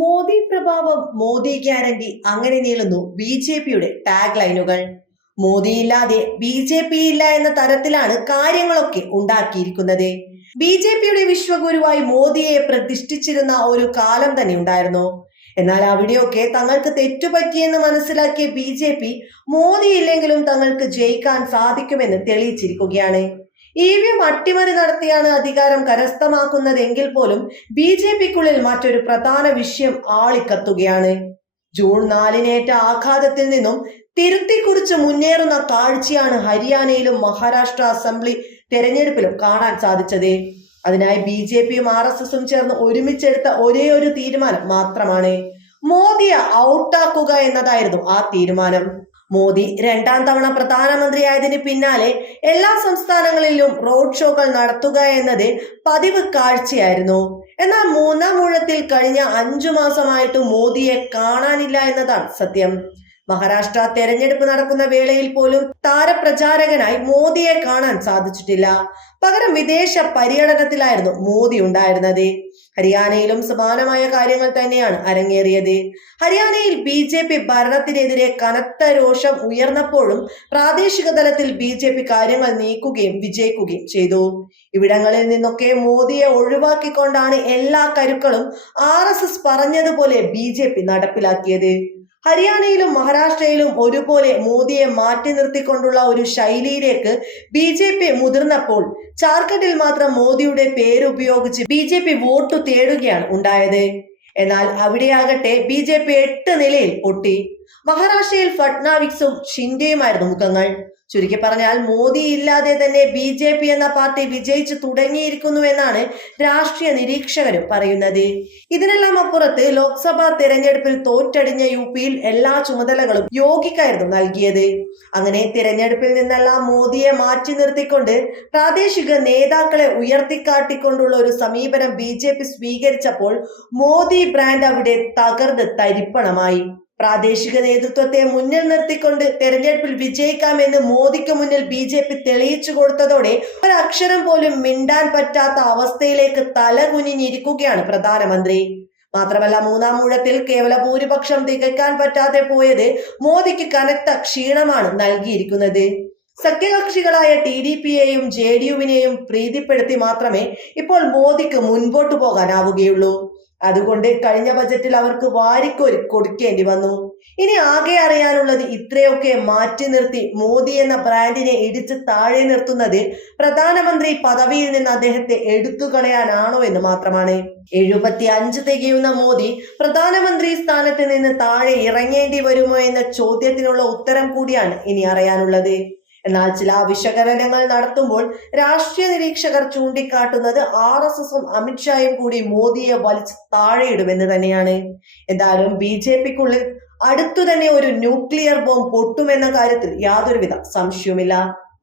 മോദി പ്രഭാവം മോദി ഗ്യാരണ്ടി അങ്ങനെ നീളുന്നു ബി ജെ പിയുടെ ടാഗ് ലൈനുകൾ മോദി ഇല്ലാതെ ബി ജെ പി ഇല്ല എന്ന തരത്തിലാണ് കാര്യങ്ങളൊക്കെ ഉണ്ടാക്കിയിരിക്കുന്നത്. ബി ജെ പിയുടെ വിശ്വഗുരുവായി മോദിയെ പ്രതിഷ്ഠിച്ചിരുന്ന ഒരു കാലം തന്നെ ഉണ്ടായിരുന്നു. എന്നാൽ അവിടെയൊക്കെ തങ്ങൾക്ക് തെറ്റുപറ്റിയെന്ന് മനസ്സിലാക്കിയ ബി ജെ പി മോദി ഇല്ലെങ്കിലും തങ്ങൾക്ക് ജയിക്കാൻ സാധിക്കുമെന്ന് തെളിയിച്ചിരിക്കുകയാണ്. ഇ വി എം അട്ടിമറി നടത്തിയാണ് അധികാരം കരസ്ഥമാക്കുന്നതെങ്കിൽ പോലും ബി ജെ പിക്കുള്ളിൽ മറ്റൊരു പ്രധാന വിഷയം ആളിക്കത്തുകയാണ്. ജൂൺ നാലിനേറ്റ ആഘാതത്തിൽ നിന്നും തിരുത്തിക്കുറിച്ച് മുന്നേറുന്ന കാഴ്ചയാണ് ഹരിയാനയിലും മഹാരാഷ്ട്ര അസംബ്ലി തെരഞ്ഞെടുപ്പിലും കാണാൻ സാധിച്ചത്. അതിനായി ബി ജെ പിയും ആർ എസ് എസും ചേർന്ന് ഒരുമിച്ചെടുത്ത ഒരേ ഒരു തീരുമാനം മാത്രമാണ്. മോദിയെ ഔട്ടാക്കുക എന്നതായിരുന്നു ആ തീരുമാനം. മോദി രണ്ടാം തവണ പ്രധാനമന്ത്രിയായതിന് പിന്നാലെ എല്ലാ സംസ്ഥാനങ്ങളിലും റോഡ് ഷോകൾ നടത്തുക എന്നത് പതിവ് കാഴ്ചയായിരുന്നു. എന്നാൽ മൂന്നാം ഊഴത്തിൽ കഴിഞ്ഞ അഞ്ചു മാസമായിട്ടും മോദിയെ കാണാനില്ല എന്നതാണ് സത്യം. മഹാരാഷ്ട്ര തെരഞ്ഞെടുപ്പ് നടക്കുന്ന വേളയിൽ പോലും താരപ്രചാരകനായി മോദിയെ കാണാൻ സാധിച്ചിട്ടില്ല. പകരം വിദേശ പര്യടനത്തിലായിരുന്നു മോദി ഉണ്ടായിരുന്നത്. ഹരിയാനയിലും സമാനമായ കാര്യങ്ങൾ തന്നെയാണ് അരങ്ങേറിയത്. ഹരിയാനയിൽ ബി ജെ പി ഭരണത്തിനെതിരെ കനത്ത രോഷം ഉയർന്നപ്പോഴും പ്രാദേശിക തലത്തിൽ ബി ജെ പി കാര്യങ്ങൾ നീക്കുകയും വിജയിക്കുകയും ചെയ്തു. ഇവിടങ്ങളിൽ നിന്നൊക്കെ മോദിയെ ഒഴിവാക്കിക്കൊണ്ടാണ് എല്ലാ കരുക്കളും ആർ എസ് എസ് പറഞ്ഞതുപോലെ ബി ജെ പി നടപ്പിലാക്കിയത്. ഹരിയാനയിലും മഹാരാഷ്ട്രയിലും ഒരുപോലെ മോദിയെ മാറ്റി നിർത്തിക്കൊണ്ടുള്ള ഒരു ശൈലിയിലേക്ക് ബി ജെ പി മുതിർന്നപ്പോൾ ജാർഖണ്ഡിൽ മാത്രം മോദിയുടെ പേരുപയോഗിച്ച് ബി ജെ പി വോട്ടു തേടുകയാണ് ഉണ്ടായത്. എന്നാൽ അവിടെയാകട്ടെ ബി ജെ പി എട്ട് നിലയിൽ പൊട്ടി. മഹാരാഷ്ട്രയിൽ ഫട്നാവിക്സും ഷിൻഡെയുമായിരുന്നു മുഖങ്ങൾ. ചുരുക്കി പറഞ്ഞാൽ മോദി ഇല്ലാതെ തന്നെ ബി ജെ പി എന്ന പാർട്ടി വിജയിച്ചു തുടങ്ങിയിരിക്കുന്നു എന്നാണ് രാഷ്ട്രീയ നിരീക്ഷകരും പറയുന്നത്. ഇതിനെല്ലാം അപ്പുറത്ത് ലോക്സഭാ തെരഞ്ഞെടുപ്പിൽ തോറ്റടിഞ്ഞ യു പിയിൽ എല്ലാ ചുമതലകളും യോഗിക്കായിരുന്നു നൽകിയത്. അങ്ങനെ തിരഞ്ഞെടുപ്പിൽ നിന്നെല്ലാം മോദിയെ മാറ്റി നിർത്തിക്കൊണ്ട് പ്രാദേശിക നേതാക്കളെ ഉയർത്തിക്കാട്ടിക്കൊണ്ടുള്ള ഒരു സമീപനം ബി സ്വീകരിച്ചപ്പോൾ മോദി ബ്രാൻഡ് അവിടെ തകർന്ന് തരിപ്പണമായി. പ്രാദേശിക നേതൃത്വത്തെ മുന്നിൽ നിർത്തിക്കൊണ്ട് തെരഞ്ഞെടുപ്പിൽ വിജയിക്കാമെന്ന് മോദിക്ക് മുന്നിൽ ബി ജെ പി തെളിയിച്ചു കൊടുത്തതോടെ ഒരക്ഷരം പോലും മിണ്ടാൻ പറ്റാത്ത അവസ്ഥയിലേക്ക് തല കുനിഞ്ഞിരിക്കുകയാണ് പ്രധാനമന്ത്രി. മാത്രമല്ല മൂന്നാം ഊഴത്തിൽ കേവല ഭൂരിപക്ഷം തികയ്ക്കാൻ പറ്റാതെ പോയത് മോദിക്ക് കനത്ത ക്ഷീണമാണ് നൽകിയിരിക്കുന്നത്. സഖ്യകക്ഷികളായ ടി ഡി പിയെയും ജെ ഡി യുവിനെയും പ്രീതിപ്പെടുത്തി മാത്രമേ ഇപ്പോൾ മോദിക്ക് മുൻപോട്ട് പോകാനാവുകയുള്ളൂ. അതുകൊണ്ട് കഴിഞ്ഞ ബജറ്റിൽ അവർക്ക് വാരിക്കൊരു കൊടുക്കേണ്ടി വന്നു. ഇനി ആകെ അറിയാനുള്ളത് ഇത്രയൊക്കെ മാറ്റി നിർത്തി മോദി എന്ന ബ്രാൻഡിനെ ഇടിച്ച് താഴെ നിർത്തുന്നത് പ്രധാനമന്ത്രി പദവിയിൽ നിന്ന് അദ്ദേഹത്തെ എടുത്തു കളയാനാണോ എന്ന് മാത്രമാണ്. എഴുപത്തി അഞ്ച് തികയുന്ന മോദി പ്രധാനമന്ത്രി സ്ഥാനത്ത് നിന്ന് താഴെ ഇറങ്ങേണ്ടി വരുമോ എന്ന ചോദ്യത്തിനുള്ള ഉത്തരം കൂടിയാണ് ഇനി അറിയാനുള്ളത്. എന്നാൽ ചില വിശകലനങ്ങൾ നടത്തുമ്പോൾ രാഷ്ട്രീയ നിരീക്ഷകർ ചൂണ്ടിക്കാട്ടുന്നത് ആർ എസ് എസും അമിത്ഷായും കൂടി മോദിയെ വലിച്ച് താഴെയിടുമെന്ന് തന്നെയാണ്. എന്തായാലും ബി ജെ പിക്കുള്ളിൽ അടുത്തു തന്നെ ഒരു ന്യൂക്ലിയർ ബോംബ് പൊട്ടുമെന്ന കാര്യത്തിൽ യാതൊരുവിധ സംശയവുമില്ല.